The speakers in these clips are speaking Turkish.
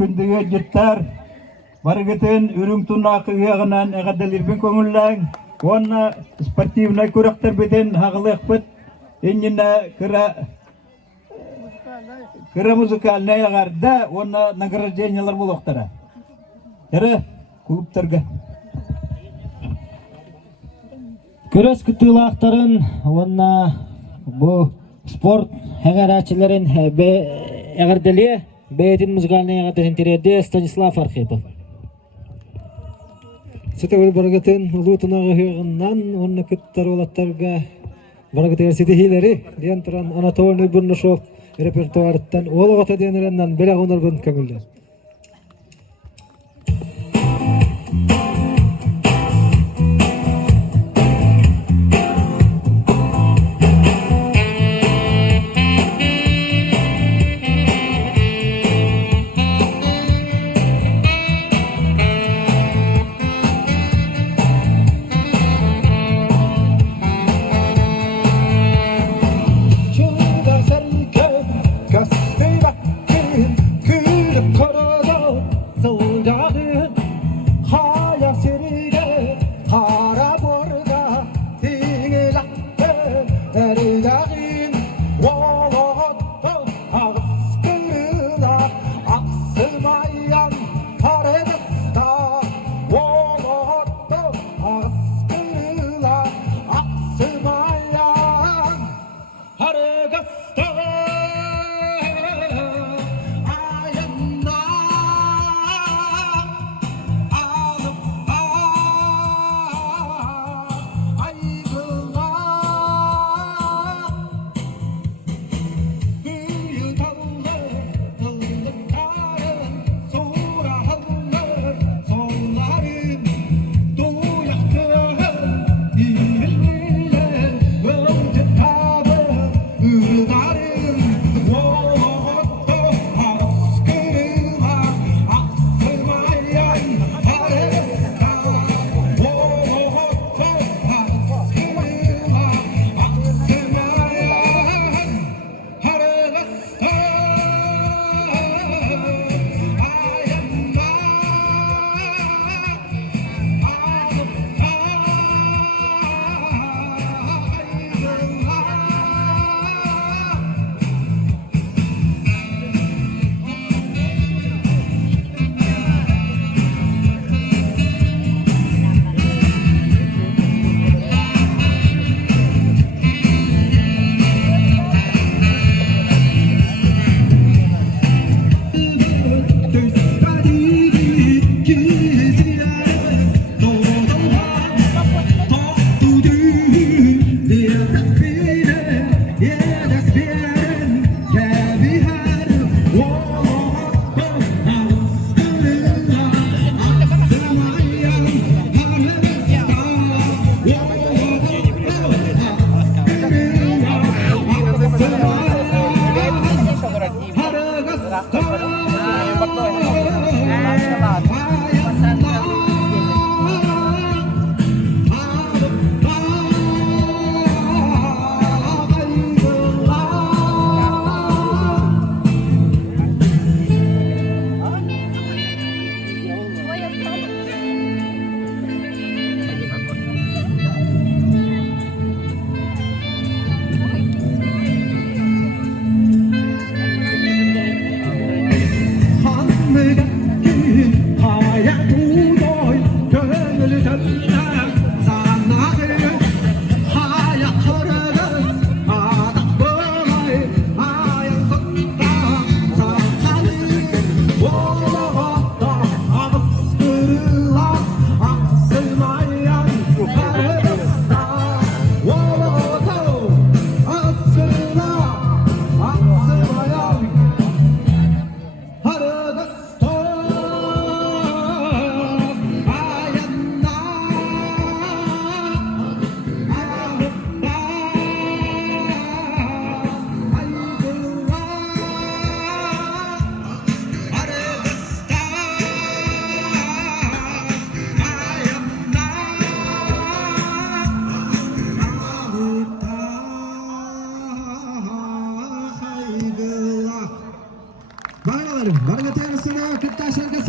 Gündüge gittar, bargıtın ürün tunnakı yağınan eğadalirben konulan, ona sportivna kuraktar beden hağılık bit, enine kıra müzikalna yağarda, ona nagarajenyalar buluqtara. Yara, kulüptarga. Körös kütüğlakların, ona bu sport heğeraçilerin eğerdeliğe, Beytin müzikalına yağıtın tirede Stanislav Arkhipov. Sütevül baragıtın ulu tunağı hığından onu küttar olattarga baragıtı ersidihileri diyen turan Anatoliy Burnushov repertuarıttan oğulğata diyenlerinden bela onur bun köngüller.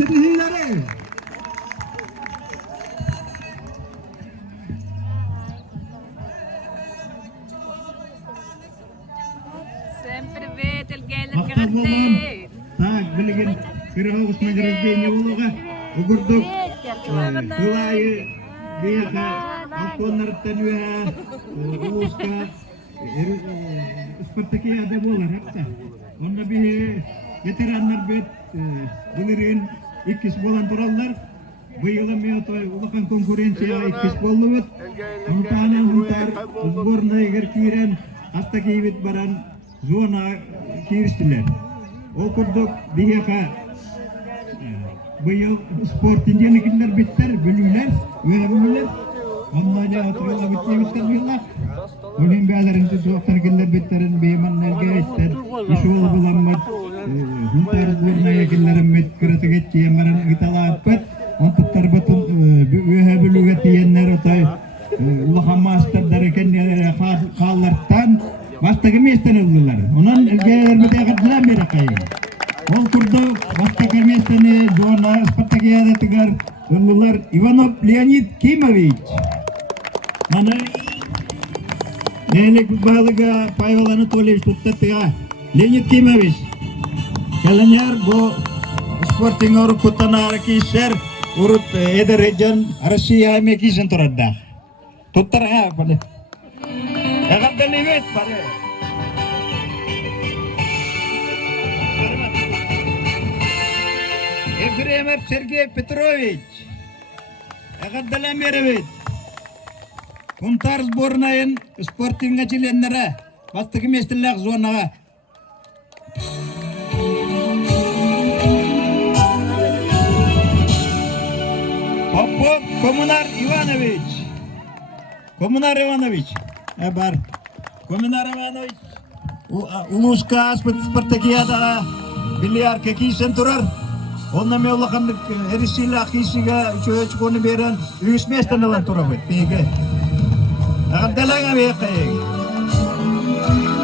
Sidihileri. Sempre vede il gel Maqtal bolan. Tak, bilgin kiraus nagrabenya uluga. Ugurduk. Kulay biya alkonar tanwa uluska. Seperti ada bola rakta. Onda bihe veteranlar bet bilirin ikis bolan turallar. Bu yılın miyatoy ulakan konkurensiya ikis bolluğut. Untanan huntar uzborna eger kiren hasta kiyibit baran zona kiristiler. Okurduk biheka bu yıl sport incelikler bitter bölümler ve bölümler. Onlarca oturuyorlar bitmişler billah. Onun beylerin tutuklar giller bitterin beyman nerge ister. İş oğlu bulanmat. Huntar zurnaya gillerin bit kırıtı geçiye maran itala apet. Ontuklar batın ühe bölüge diyenler otay. Ulahan master derken kallartan Mastaki mesten oldular. Onun elgeler müteakatlar merakayı. Ol kurdu mastaki mesteni zona Spartakiyada tegar oldular Ivanov Leonid Kimovich. Mana Nenek bahalıga Pavel Anatolievich tuttatıga Leonid Kimovich. Kalanyar bu sporting oru kutana kisher urut eder region Russia mekisen toradda. Tuttar ha pada. Agak delivet pada. Efremov Sergey Petrovich. Agak delamerevet. Huntar sbornayen sportinga chilenlere bastaki mestelak zonaga. Popov Komunar Ivanovich. Komunar Ivanović. Bar. Komunar Ivanović. Uluska Spartakiyada bilyar kekisen turar. Onunla mevlakanlık erisiyle akisiga çöğüç konu veren üyüs mesten alan turabı. Peki. Akadalaga bekayın.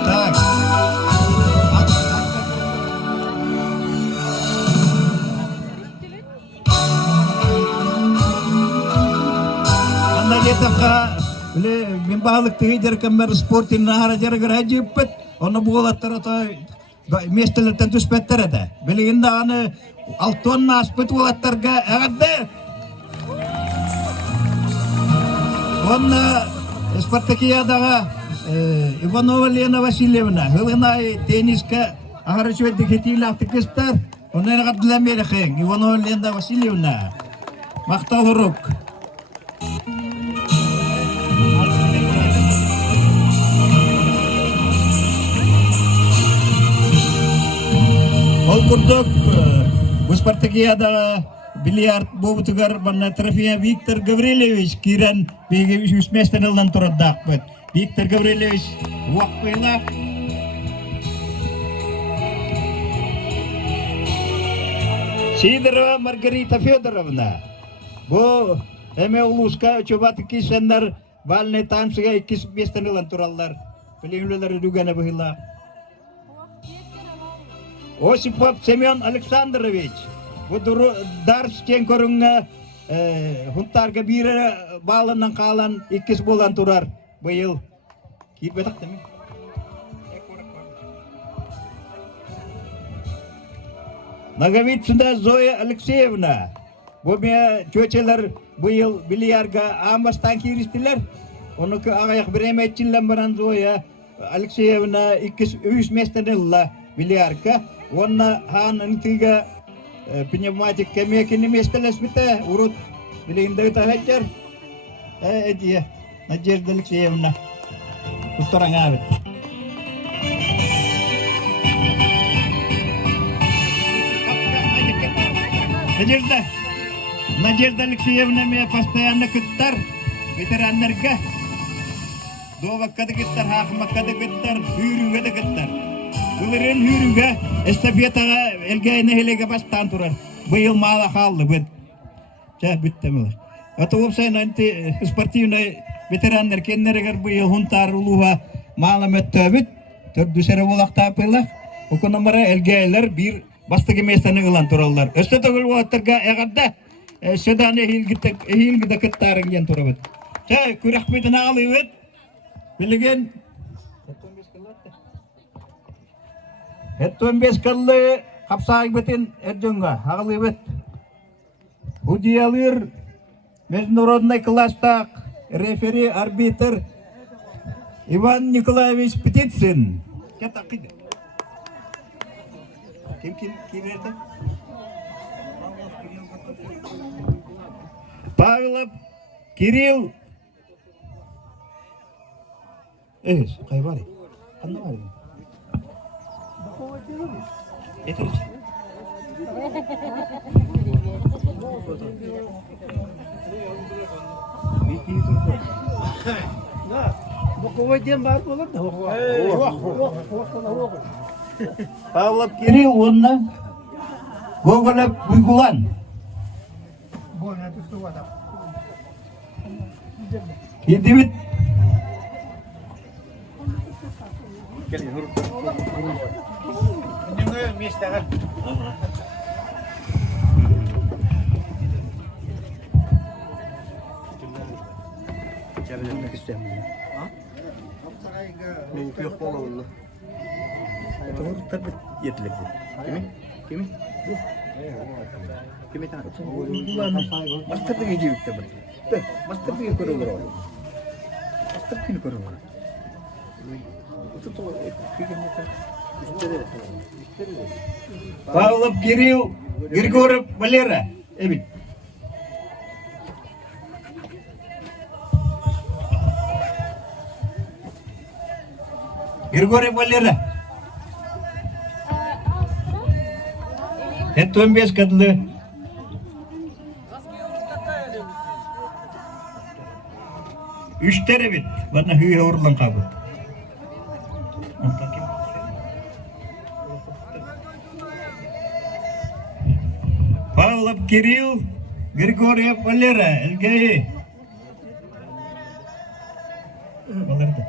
Tak. Anda getaka bile membahalık teyder kamer sportin nahara jaragar haji pet. Onu buğulat taratay mesteler tentu spettere de. Biliginde anı Alton naspet buğulatlarga agade. Onu Spartakiyadaga Ivanova Lena Vasilyevna hılınay teniska ahara şöyle ketiyle kıstar. Onu agadilen merekeng Ivanova Lena Vasilyevna. Maktal huruk. Ol kurduk bu Spartakiyada bilyard bobutugar bana trafiya Viktor Gavrilovich kiran bege üsmesten alan turadak bet. Viktor Gavrilovich wakpela Sidorova Margarita Fyodorovna. Bu eme uluska çobat kisenler balne tamsiga ikis mesten alan turallar. Bilimliler dugana bahilla. Осипов Семен Александрович. Bu dars kenkorunga huntarga bire balından kalan ikis bolan turar bu yıl. Kit betak değil mi? Nagavitsunda Zoya Alexeyevna. Bu çöçeler bu yıl bilyarga ambastan kiristiler. Onu ki ağayak biremetçillen baran Zoya Alexeyevna ikis üç mestenilla bilyarga. Wanna han antiga pneumatic kemikini mesteles bite urut bilinda kita hajar dia najer Alexeyevna utarang awet najer Alexeyevna me pastayanna kittar veteranlarga do vakkada kittar haq makkada kittar hürüge kittar Uların hürüge estafetaga elgayna helega bastan turar. Bu yıl mala kaldı bit. Çah bittemiler. Ata opsay nanti sportivna veteranlar kennereger bu yıl huntar uluha mala mettebit. Tök düsere volakta apelak. Oku numara elgaylar bir бастыгы местаны ылан тураллар. Өстө төгүл уаттырга эгадда шедан эхилгиде кыттарын ген турабыт. Чай күрәк битен алыбыт. Билген 15 кыллы капсай битен эржөнгө агылыбыт. Удиялыр международный класстак рефери арбитр Иван Николаевич Птицын. Kim verdi? Павлов Кирилл. Кай бар? Кандай бар? Павлов Кирилл, онна Гоголев Уйгулан. Идивит. Павлов Кирилл, Григорьев Валера. Эбит. Григорьев Валера. Это 15 кадлы. Үштері бит. Бадна хүйе орлан қабыт. Павлов Кирилл, Григорьев Валера. Элгейі. Валерді.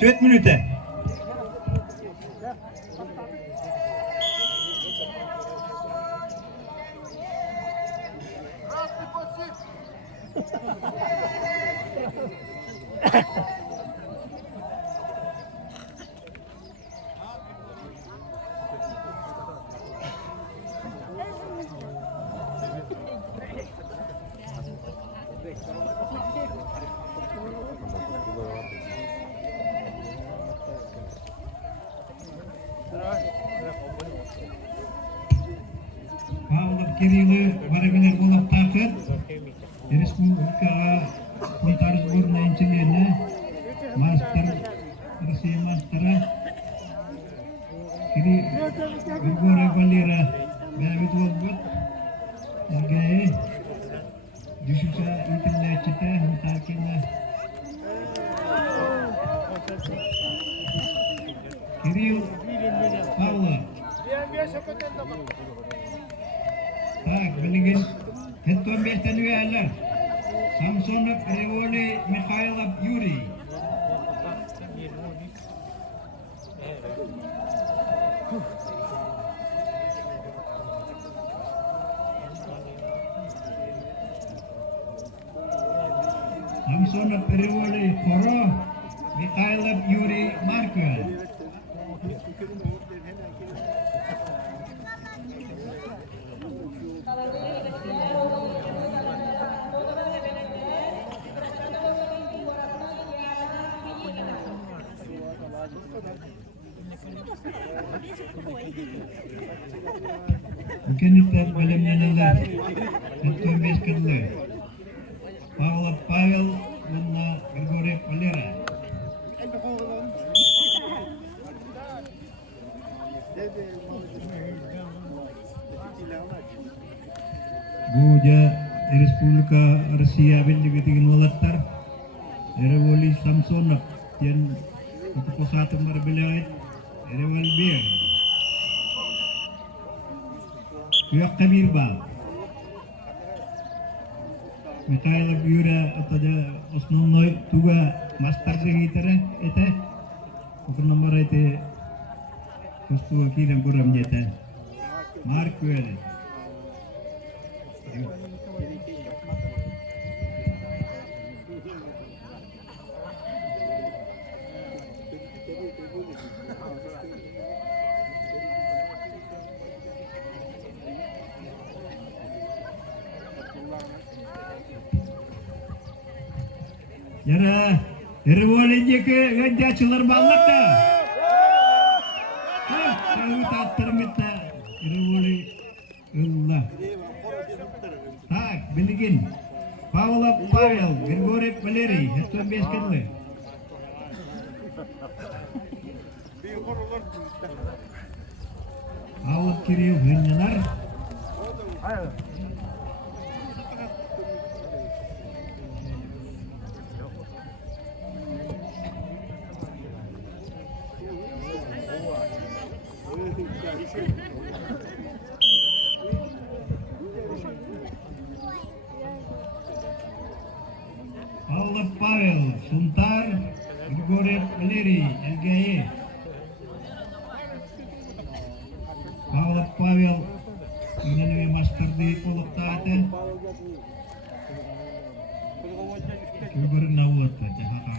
Dört minüte. Павлов Кириллы барабилер болап тақыр. Республикаға культар сборная члены, мастер, Россия мастера, Григорьев Валера, бәбит болбыт, Элгейі, düşüşe итілләчіті, мұтаркені. Кирилл Павлов. Так, bilgin 15'ten üyeler. Samsonov Grigoriy Mikhailov Yuriy. Samsonov Grigoriy Koro Mikhailov Yuriy Marko. Kendiler bilimlenenler 15 kırlı. Pavlov Pavel, Anna Grigoriev Valera. Россия Беллиги деген олаттар. Ереволи Самсонов тен посатымдар билет. Еревалбер. Күйөккө бир бал. Михайлов Юра отада основной туга мастарды гитаре эте. Окун номер эте костуга кирен бурам дете. Марк Вэлли. Yara, Erwolinje ke ganjaçılar bağladı. Tahu tak termita Erwoli Allah. Tak, biligin. Pavel, Grigoriev Valeri, itu beskenle. Avut kiriyor hınyalar. Pavel, Suntar, Grigoriev Valeri, LGE. Pavel, ini master di Polokta ada. Gubernawat aja haka.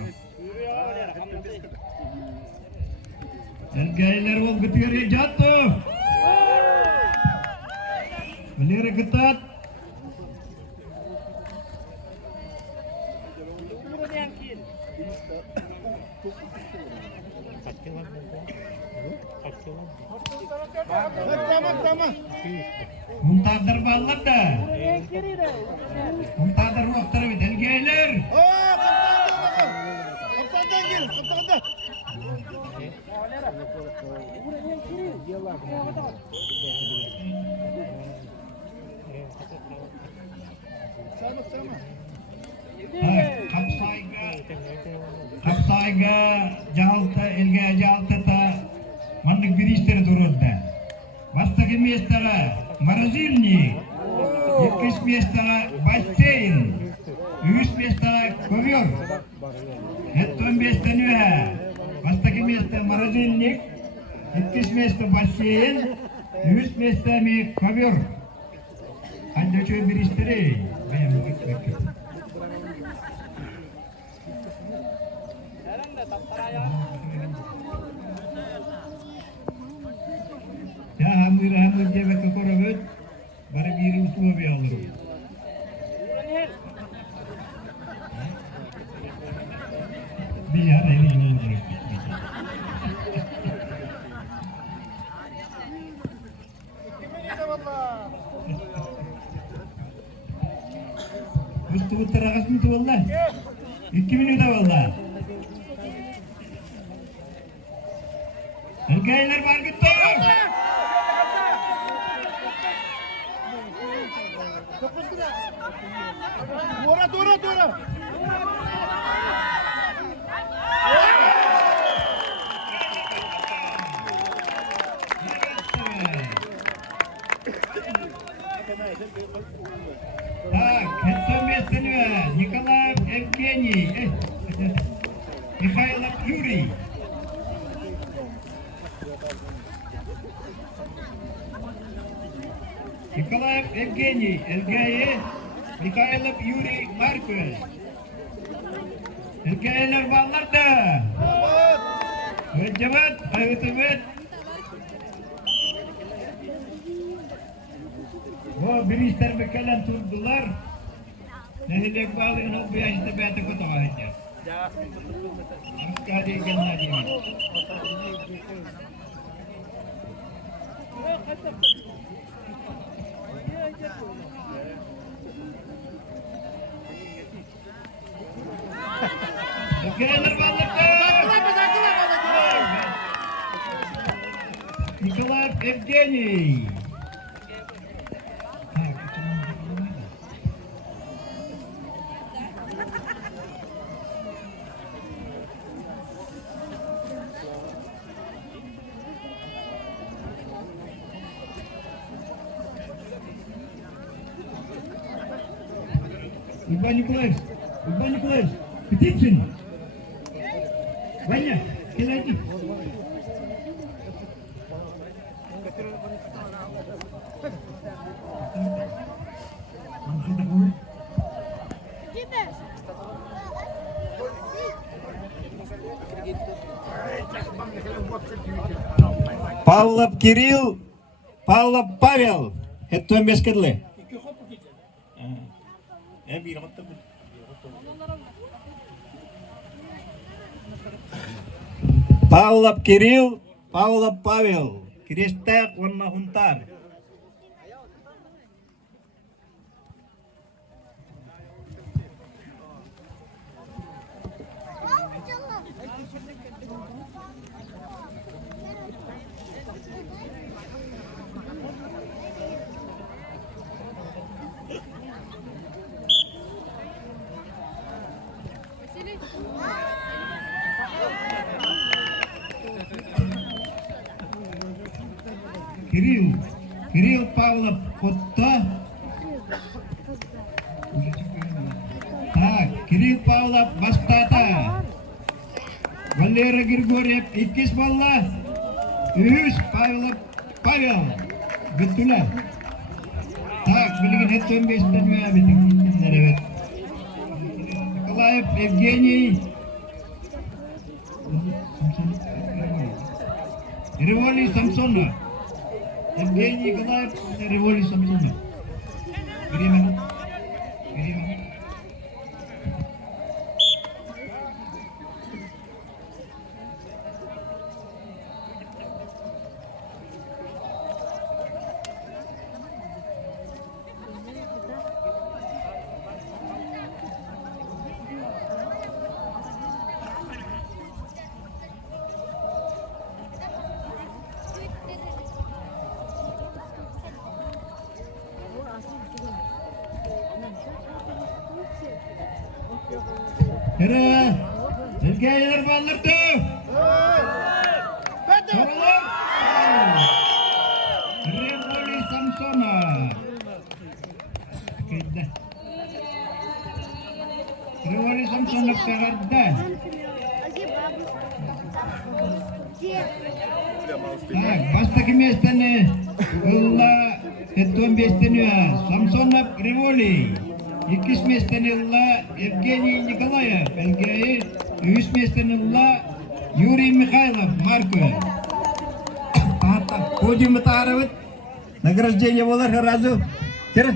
LGE wong getire jatuh. Valeri ketat. Muntadir ballar da. Muntadir vaqtları biten gelir. Kaptandan gel, kaptandan. Kapsayga jalta ilga jalta ta mandik biristere durudda. Vastagi mestara Marazilni, ikis mestara Бассейн, üç mestara Kovyor. Hetton bestenühe. Vastagi mestara Marazilnik, ikis mestara Бассейн, üç mestara Kovyor. Anda çoy biristere. Benim bakıyorum. Ya hamir jebe ke korobet bare biru semua be alır. Biar ini. Üstü teragas mı valla? 2 minuta valla. Erkekler var gitti. Dora. Так, это место Николаев Евгений, Михайлов Юрий. Николаев Евгений, LGE, Михайлов Юрий Маркович. LGE'ler bağlarda. Evet. O bir işler bekelen turdular. Nehirlek bağlığına bu yaşta beyte kutu ağacak. Amskadi gelmedi mi? Gelir bağlarda. Nikolaev Evgeniy. Иван Николаевич, Птицын. Ваня, келайди. Павлов Кирилл, Павлов Павел. Это мескедле. Павлов Кирилл, Павлов Павел. Кирестек ванна хунтар. Кирилл Павлов Потта. Так, Кирилл Павлов Бастата. Валера Григорьев Икис Балла. Üs Павлов Павел. Бетула. Так, билген это 15-тен veya bitik. Evet. Николаев Евгений. Револий Самсонов. Евгений Николаев, Револий Самсонов. Время. Erkekler baldırdı. Revoli Samsona. Revoli Samsona çıkardı. Tak, bastaki mestene. Allah etton bestene. Samsona Revoli. İkiz mestenilla Evgeniy Nikolayev, belgeyi üç mestenilla Yuriy Mikhailov, Marko. Hatta podiumı tarafı награждение болар разу. Кер.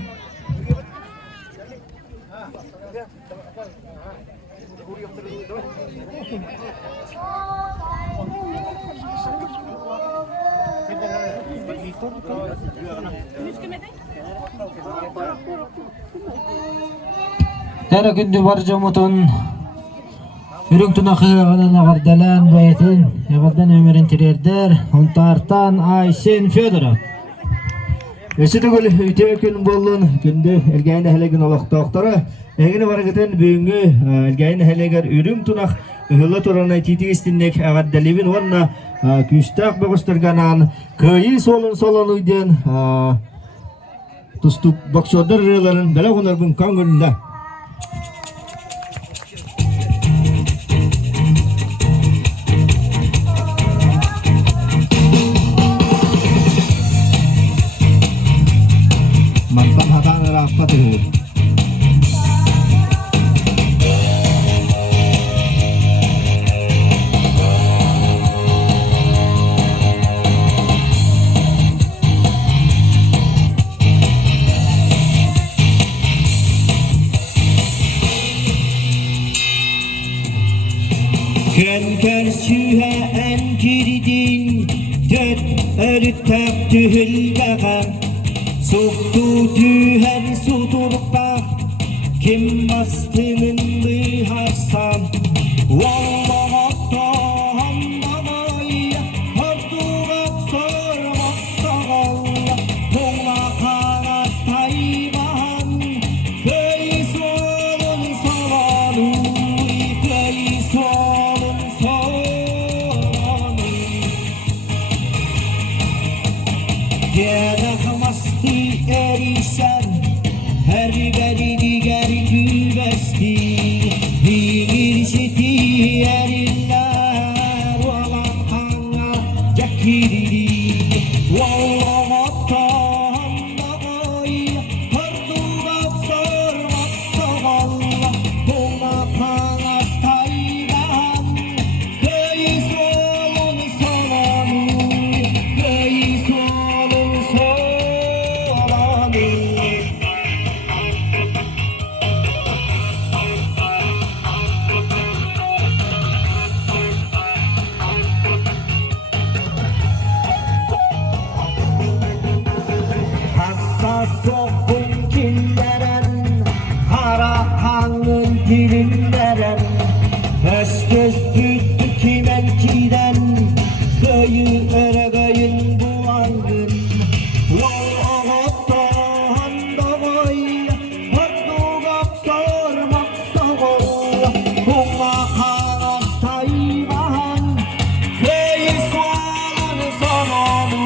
Tara gündü barca mutun Ürüngtün akıgana nagardalan bayetin Yagardan ömürün tirerder Ontartan Aysen Fedorov Ösüdü gülü ütevekün bollun Gündü elgayını helegin olaq doktora Egini baragıtın büyüngü elgayını heleger Ürüngtün Hılla toranay titik istinnek Agardalivin onna Küstak begostarganan Kıyı solun uyden Tustuk bakşodar rıların Bela onarbın kangırında Mantan hatan rapat itu. Kön sühe en kiridin dört örtak tühülgagan Soktu tühen suturpa kim bastının bıharsan Vallahatta handamaya Hardurak sormakta galla Toğla kanas tayman Köy solun sola dilimlerim Höz büyüttü kimenkiden Köyü eregayın bulangın Yol ağıttan da koy Hırdu kapsarmak sağol Kuma karastayman Köyü soğan sonunu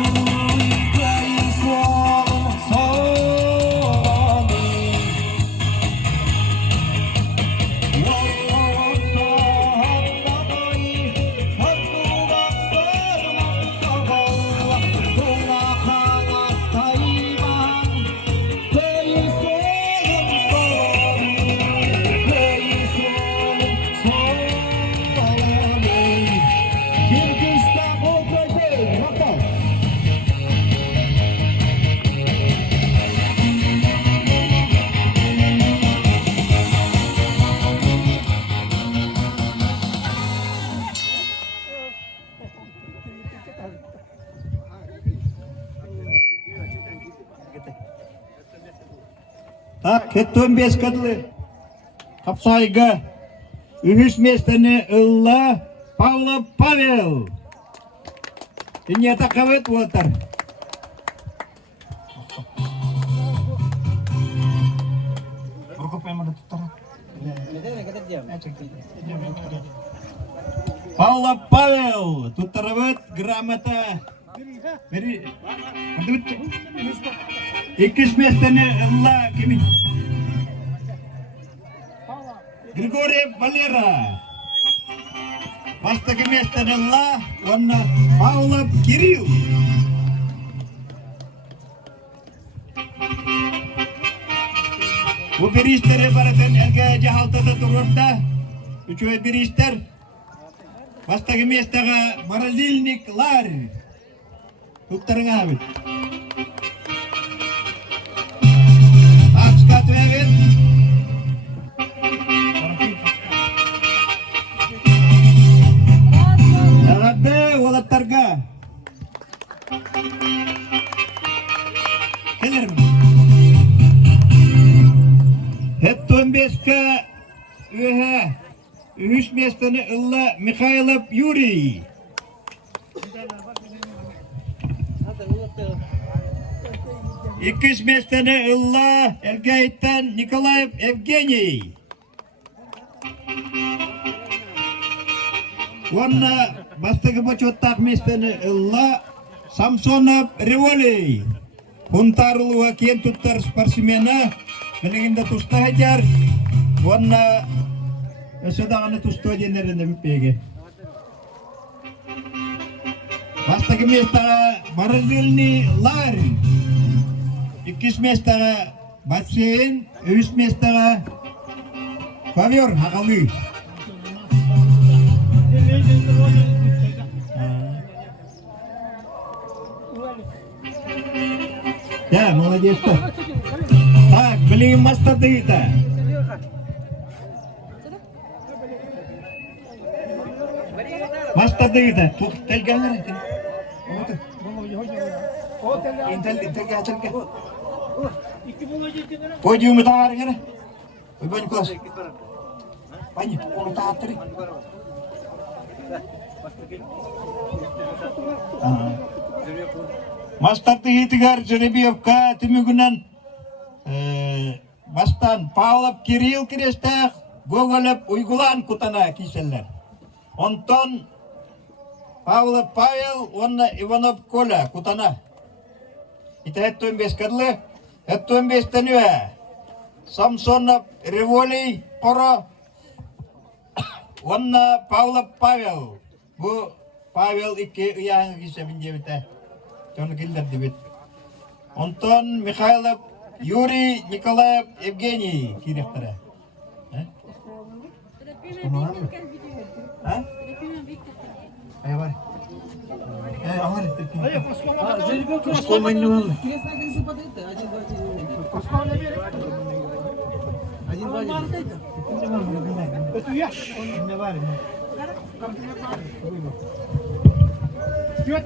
Köyü soğan sonunu Так, ketton beş kadlı. Kapsayga. Ühüs mesteni illa Pavlo Pavel. Ini kawet water. Pavlo Pavel, tutarawet gramata. Beri, İkiz mesteni illa kimi? Grigori Valera. Vastaki mesteni illa vanna Pavlo Kirill. Bu bir işleri baratan erge cehaltada dururda. Üçüve bir işler. Vastaki mestega Brazilniklar. Tuttarın abi. Apskat verin. Herhalde olatlarga. Gelir mi? Hep Donbeska ühe. Ühüş mesteni illa Mikhailov Yuri. İkiz mesteni illa Ergaytan Nikolaev Evgeniy. Ванна бастығы бачоттақ местені illa Samsonov Revoli. Huntarlığa кен tuttar спортсмена. Білігінде тұста хәтер. Ванна ösödağını tustu денерінде мүппеге. Бастығы местаға Бразильный Лар. İkiz местаға Бассейн. Üç местаға Ковер Ағалы. Да, молодец. Так, блин, мастодыта. Mastadıydı. Tel gelir. Tel. Podiumu taar gene. Banyak kelas. Banyak. Onu taatri. Mastadıydıgar Жеребьевка tümügünden bastan Pavlov Kirill Krestah Gogolev Uygulan kutana kiseller. Onton Pavlov Pavel, onna Ivanov Kola kutana. Ita hettoin beskadle, hettoin bestenüä. Samsonov Revoli Poro, onna Pavlov Pavel. Bu Pavel iki uyah kise binjevite. Çonu kilder dibit. Onton Mikhailov Yuri Nikolaev Evgeniy kirektere. Ha? Ayo var. Ağır ettim. Koskomayın ne var? Это я. Ne var?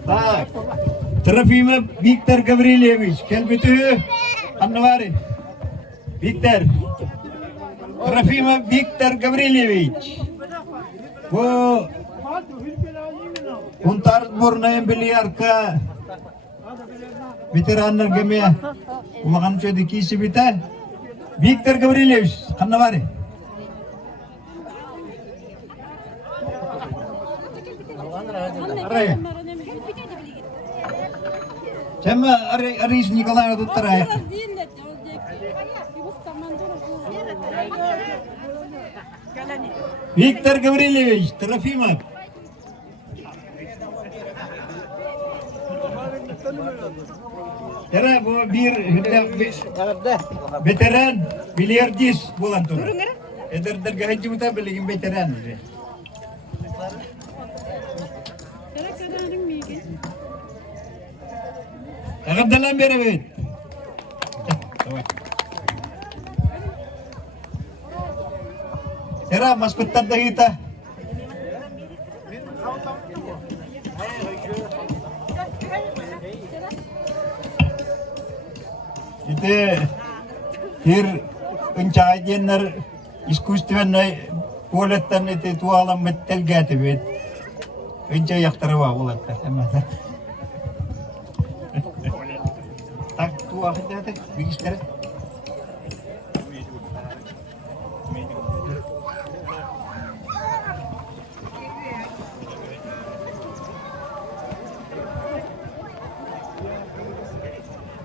Так. Трофимов Виктор Гаврилевич, келбетü anlavarın. Виктор. Trofimov Viktor Gavrilyevich. Bu Untar Bornayın Bilyarka veteranlar gemi umakan şöyle ikisi biter. Viktor Gavrilyevich, kanna var. Araya. Cema Aris Nikolay Tuttaraya. Viktor Gavrilyevich Trofimov. Era bu bir veteran bilyardis bulan tur. Eder dergahaji muta beligin veteran. Agad dalam berebet. Era mas petat dah kita. Itu hir pencahayaan искусственной полетан itu tualam metal gati bet. Pencahayaan terwa ulat emang. Tak tua kita tak bigis terus.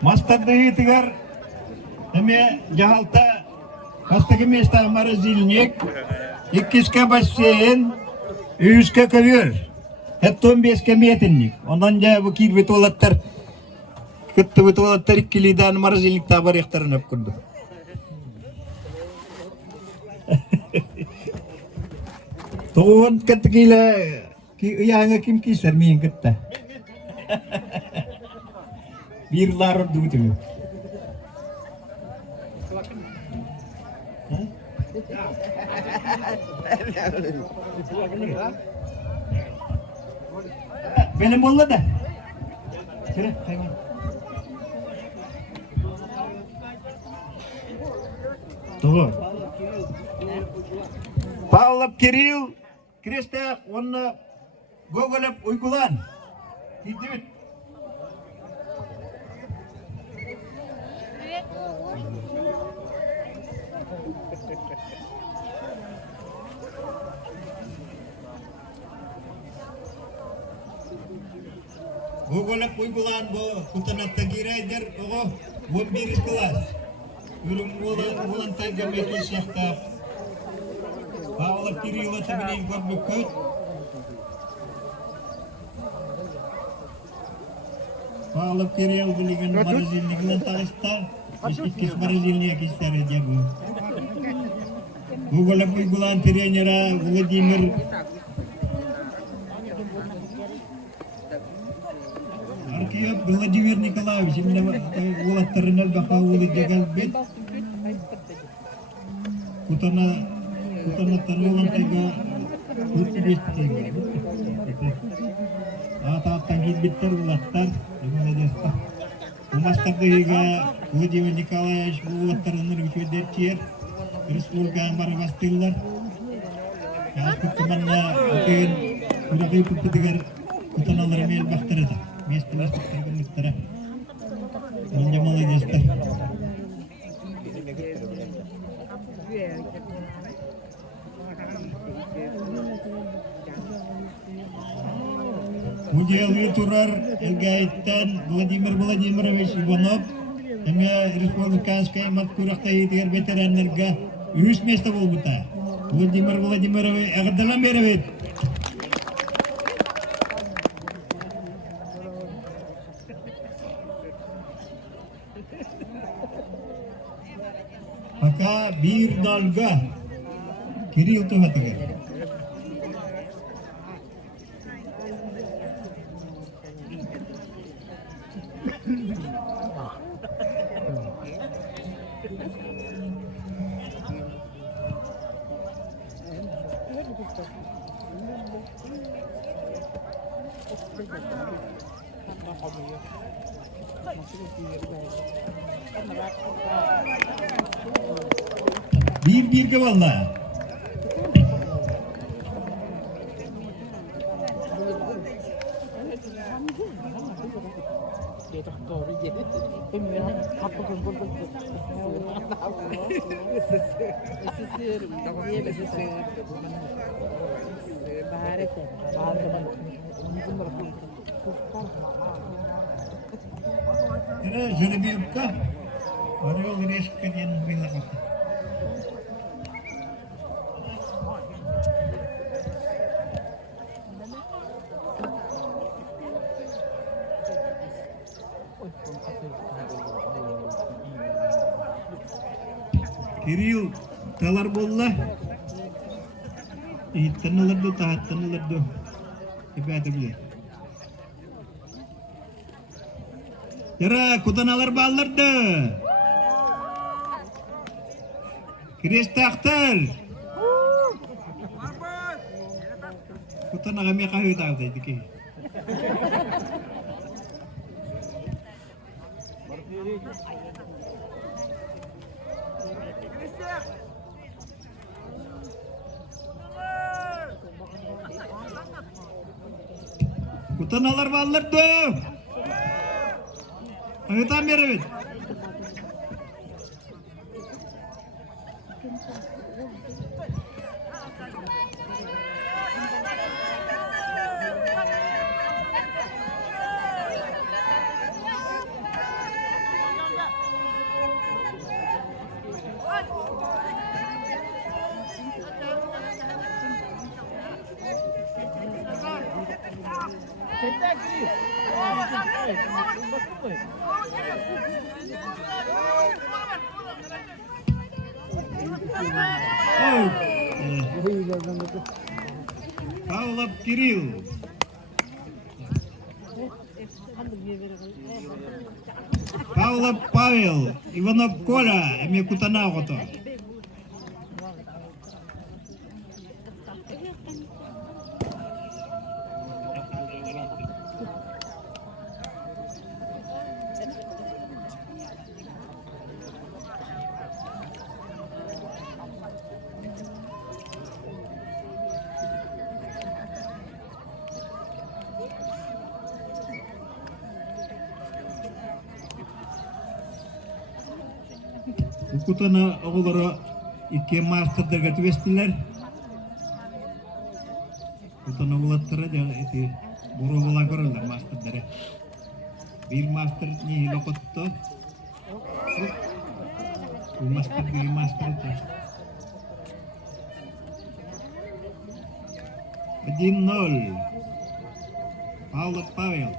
Master dahi tigar, hame jahalta, hasta kami sta हमारा zilnik, 21 का बच्चेन, 20 का कवियर, हेतुम 20 का मियातनिक, ondan ja bu kir betolattar, kıttı betolattar ikilidan हमारा zilnik tabar ikhtaran yapkurdu. Tuhan ketikila, yang kim kisar miyang kıtta. Bir larut dulu. Benim oldu da. Şöyle, hayvan. Doğru. Pavlov Kirill, Krista, onu Gogol'e uygulan. Gidip. Gogolak uygulan bu kutanakta giraydır o bu bir kelas. Ürün bulan tayga mekil şahta. Pavlov Kirill'a tabi informü köt. Pavlov Kirill biligen Marazilnik'le tanışta. İkis Marazilnik'e kisleri jago. Gogolak uygulan trenera Vladimir Аркиев Владимир Николаевич, именно вот терминал бахаули дегал бет. Кутана тарулан тега утилист тега. Ата тангит биттер улаттар, именно деста. Умастар дега Владимир Николаевич улаттарыныр үчөдер тиер. Республика барбастылар. Яс кутманна өтөн урагы кутдегер кутаналар мел бактырды. Место мистера. Он не молодец. Mujelwi Turar Elgaitan Vladimir Vladimirovich Ivanov. Hanya Respublikanskaya Matkurakta Yitir Veteranlarga 3 место болбута. Vladimir Vladimirovich Agdalan beribet. Maka bir dalga Kirill tuh hatiga. Bir valla. Ini sudah dibuka. Baru gres kalian bilang. Kiriu talar bolla. Tanılardı tahat tanılardı. İbadet bile. Yara kutanalar ballardı. Kiris taktır. Kutana kami kahit tahu tadi ki. Kutanalar ballardı. Ayo tamir evet. Павлов Кирилл. Павлов Павел. Иванов Коля. Эми Кутанагото. Kutana oğulları iki master'da götürüyorlar. Kutana oğulları da itu buru bola görürler master'da. Bir master ni lokotto. Bu master bir master itu. 1-0. Pavlov Pavel.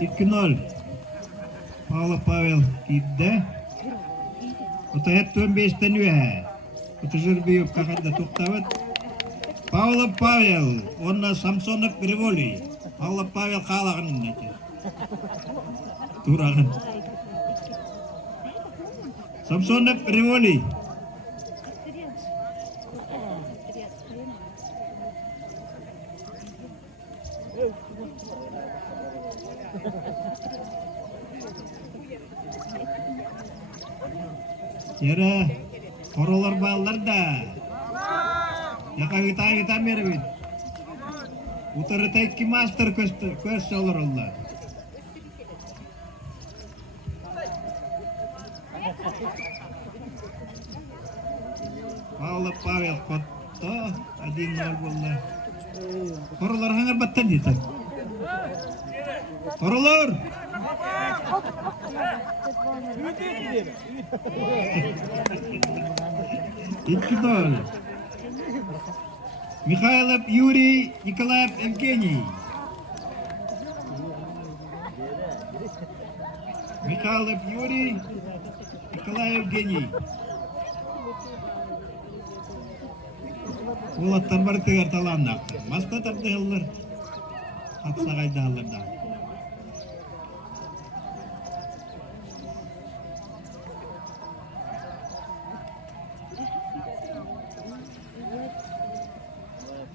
İki-nol. Pavlov Pavel idde. Otayat 15'ten üye. Otuzur büyük kakanda tuktavat. Pavlov Pavel. Onna Samsonov Grivoli. Pavlov Pavel kalağın nece. Turağın. Samsonov Grivoli. Yara, korolar ballar da. Ya kita merwit. Utar tek ki master quest olur Allah. Pavlov Pavel kotto 1-0 bolla. Korolar hangar battan itu. Korolar. İki-nol. Mikhailov Yuri, Nikolaev Evgeniy. Mikhailov Yuri, Nikolaev Evgeniy. Ulattan bir tığır talannak. Masta tapdı yıllar. Hapsa kaydı hallarda.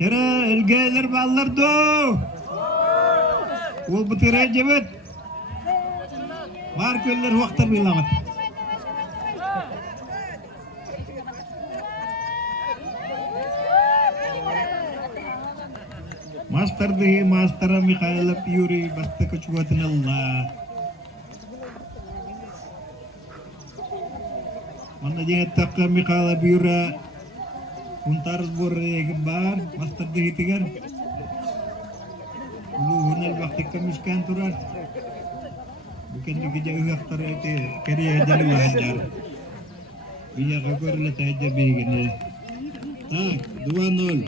Yara ilgeyler ballardı. Ol bitirer cebet. Var köller vaktar bilamat. Master dehi master Mikhail Piuri basta kecuatan Allah. Mana je tak Mikhail Piura untar borre gembar master dehi tigar. Lu honel waktu kemiskan turar. Bukan lagi jauh waktu itu kerja jadi wajar. Biar aku relate aja begini. Tak 2-0.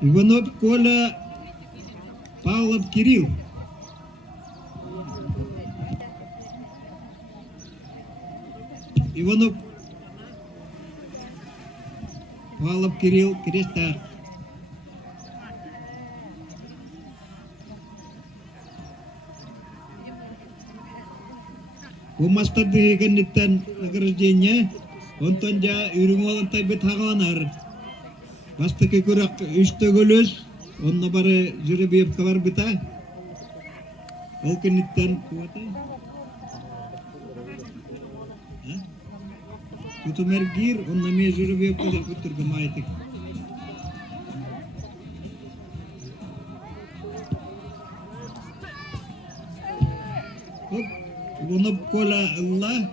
Иванов Коля, Павлов Кирилл. Иванов Павлов Кирилл, Креста. Mastad dihigan nitan nagarjenya onton ja urungol antai bethaganar basta ke kurak istogolus onna bare jure biep kabar bita oke nitan kuata itu mergir onna me jure biep kabar putur kemaitik Gunab kola Allah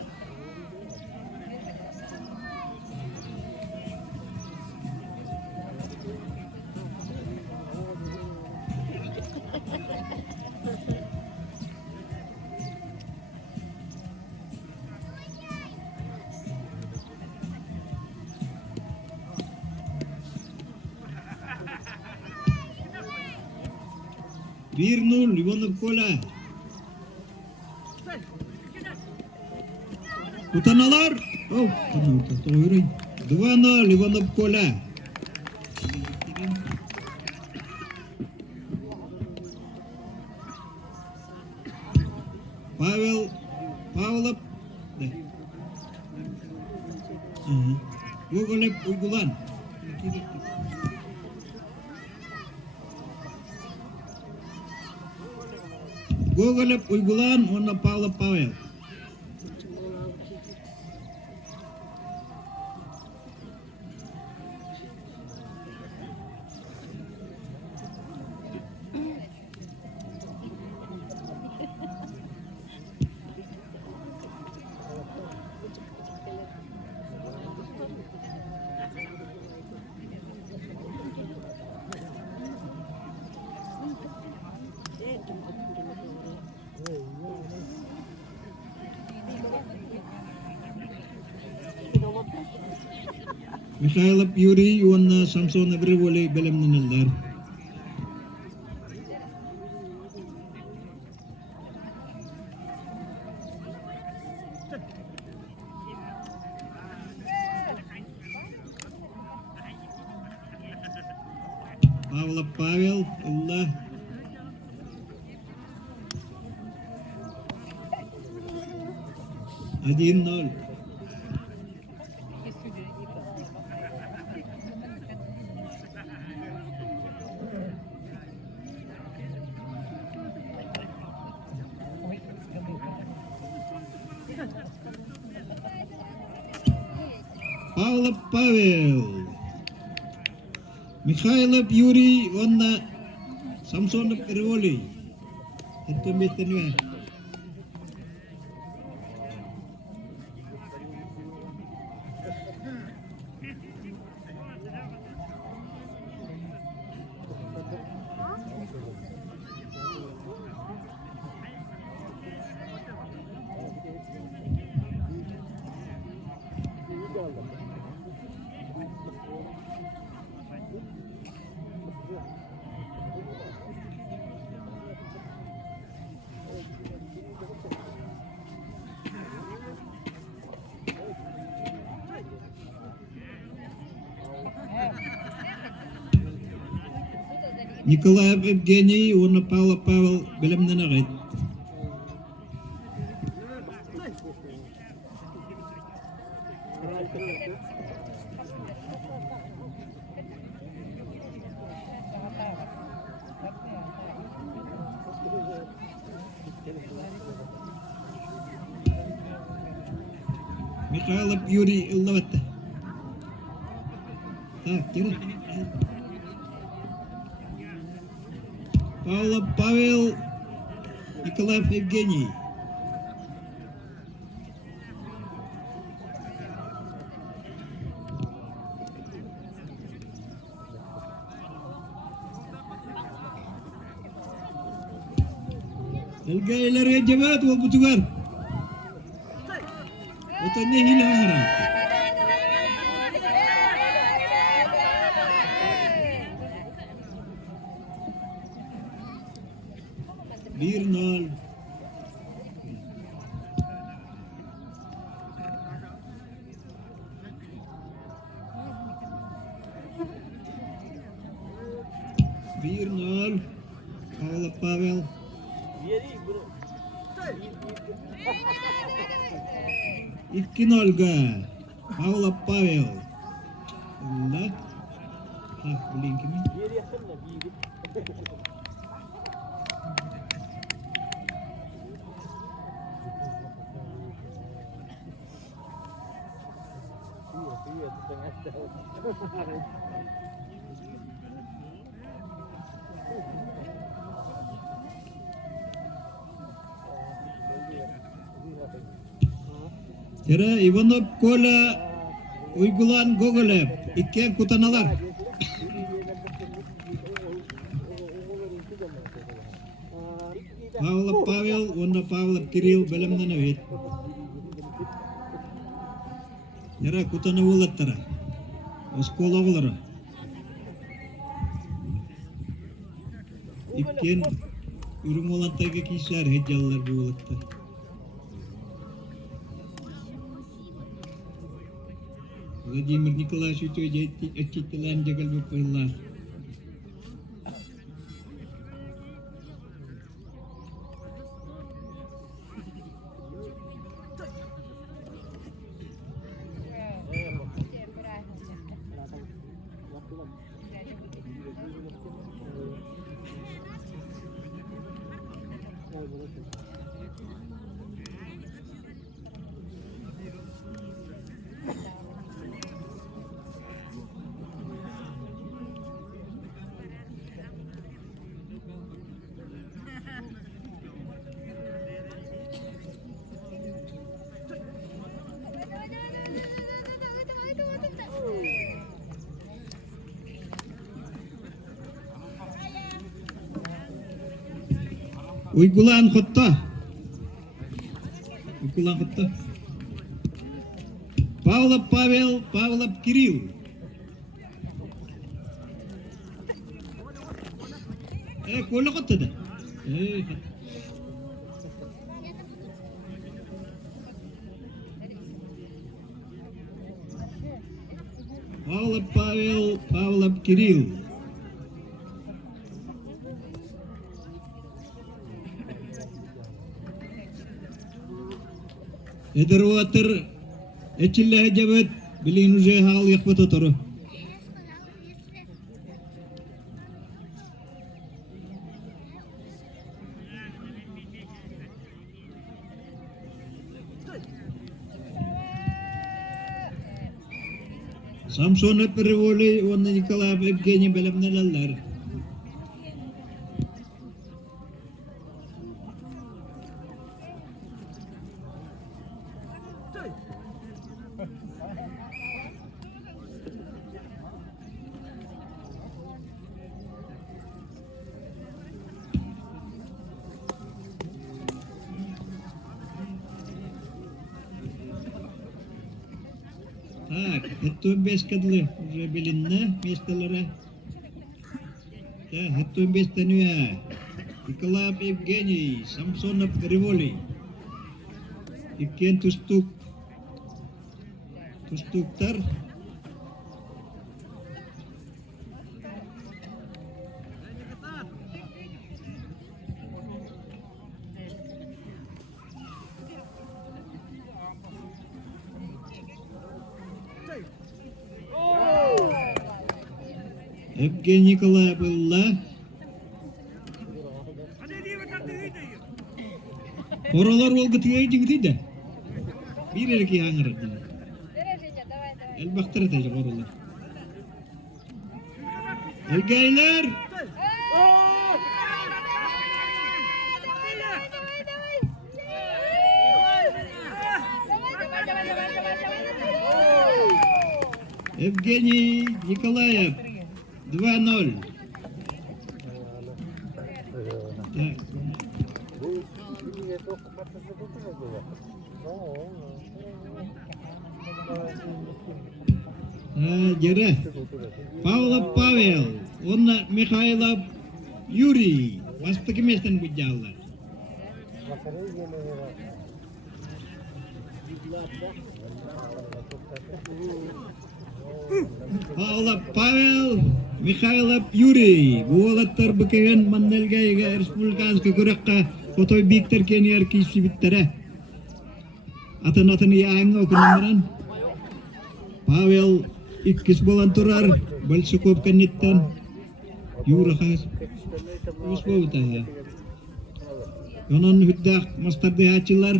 Bir nul Gunab kola Utanalar. Oh, tuh 2-0 Ivanov Kola. Pavlov. Gogolev Uygulan. Gogolev Uygulan ona Pavlov Pavel. Mikhailov Yuri Iwan Samson Agrivole Belem Ninaldar. Pavlov Pavel Allah 1-0. Pavlov Pavel, Mikhailov Yuri Onna Samsonov Ervoli. Itu misalnya. Николаев Евгений, оны Павел білімнен ағайд. Михайлов Юрий Илловатта. Так, кері. Павел Николаев Евгений. Ilgailarga jabat wal butugar. Otanya hilahara. Bir-nol. Bir-nol. Pavel. 2-0 Pavel. Allah. Buling kimi? Jara Ivanov Kola Uygulan Gogolev iki kutanalar. Pavel, onda Pavel Kirill belemden evet. Jara kutana ulatara. Oskola olara. İkken ürün olan tagi kişiler hecallar bu ulatta. Владимир Николаевич Очителен Джагал Бупырла. Uygulan Khutta. Pavlov Kirill. Kola Khutta da. Pavlov Kirill. Ederwater Echilla jabat bilinu hal yakbata taro. Samson Perevoli onna Nikolaev Evgeny belemneler. Так, это без кадлы уже белинна местелere. Да, это без тануя. Николаев Евгений, Самсонов Револи. Икен тустуктар. Evgeny Nikolayev illa. Oralar ol gitgey jigdi. Bir erki hangır. El baktır tecek oralar. Elgeyler. Evgeny Nikolayev 2-0. Так. Jere. Pavlov Pavel, Onna Mikhailov Yuri. Vastık mesten bujalla. Pavlov Pavel, Mikhailov Yuri. Buolattар bükegen Mandelgayga Respublikanska kurakka Kotoy Bikter Kenyer kisi bittere. Atan-atan yaanga okunaran. Pavel ikkis bolan turar balsukop kanittan. Yura khas. Usbauta ya. Yonan huddak master dehachilar.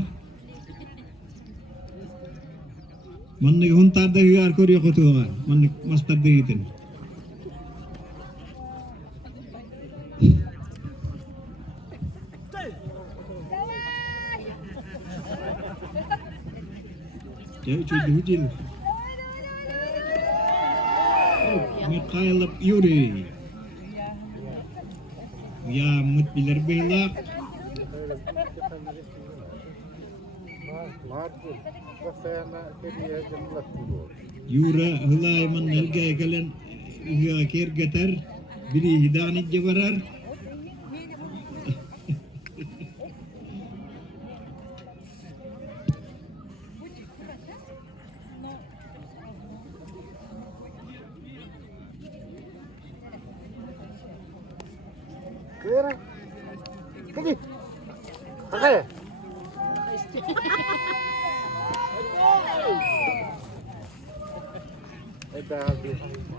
Manni huntar da higar koryo kotuga. Manni master dehitin. Cewek cuy hujil. Mikhailov Yuri. Ya mut bilir belak. Yura hulai manelgay kalian akhir getar biri hidanit jabarar.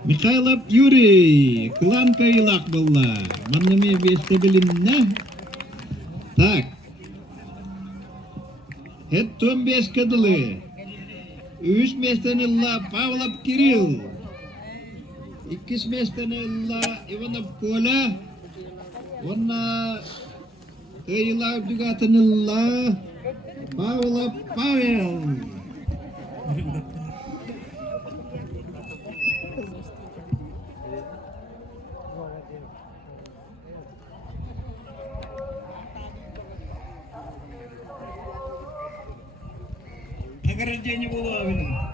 Mikhailov Yuri, klan kailak bolla. Maname bestabilinna. Tak. Het tuan bes kadılı. Üç mestanilla Pavlov Kirill. İkis mestanilla Ivanov Kola. Onna kailak juga tanilla Pavlov Pavel. Награждение Булавина.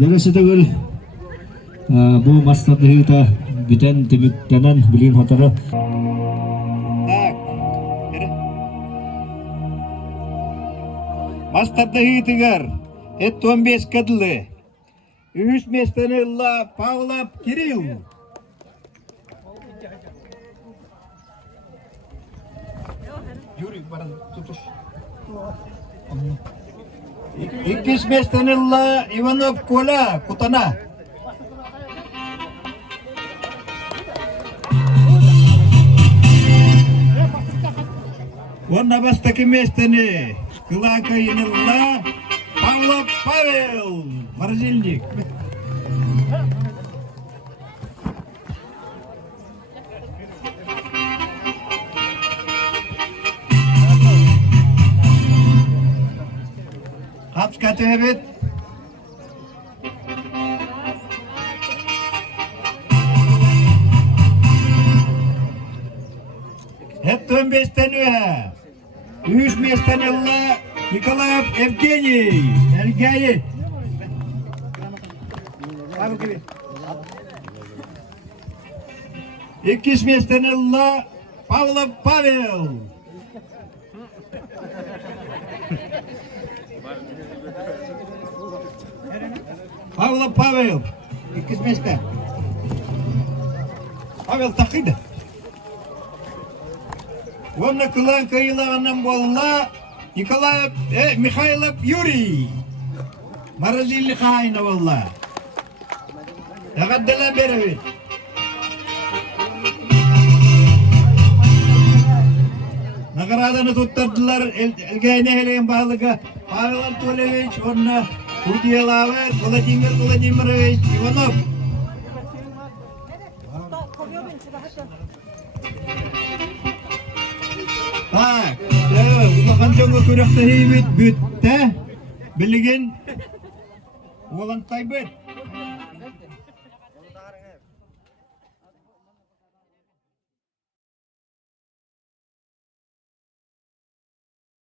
Jarası tugul bu master kita biten tibik kanan bilin hotara. Так. Master dahitigar. Het tuan bes kadılı. Üç mestanilla Pavlov Kirill. Yuri barang tutus. İkis mestanilla Ivanov Kola Kutana. Onna bastaki mestani Kılaka inilla Pavlov Pavel Marzilnik. Hapskatı evet. Hep tüm besleniyor. Üç mestanilla Nikolayev Evgeny Elgayev. İkis mestanilla Pavlov Pavel. Pavlov Pavel. 2-5'te. Pavel takıydı. Onu kılan kıyılağından bolla Mikhailov Yuri. Marazilli kayna valla. Yakaddeler beri. Nagaradanı tutturdular. Elgeyne heleyen bağlıga. Pavel Anatolievich, onunla Udiyalaver, Vladimirovich Ivanov. Tak, ulakan jongo kurak tahibit bütte. Biligin. Walang taibit.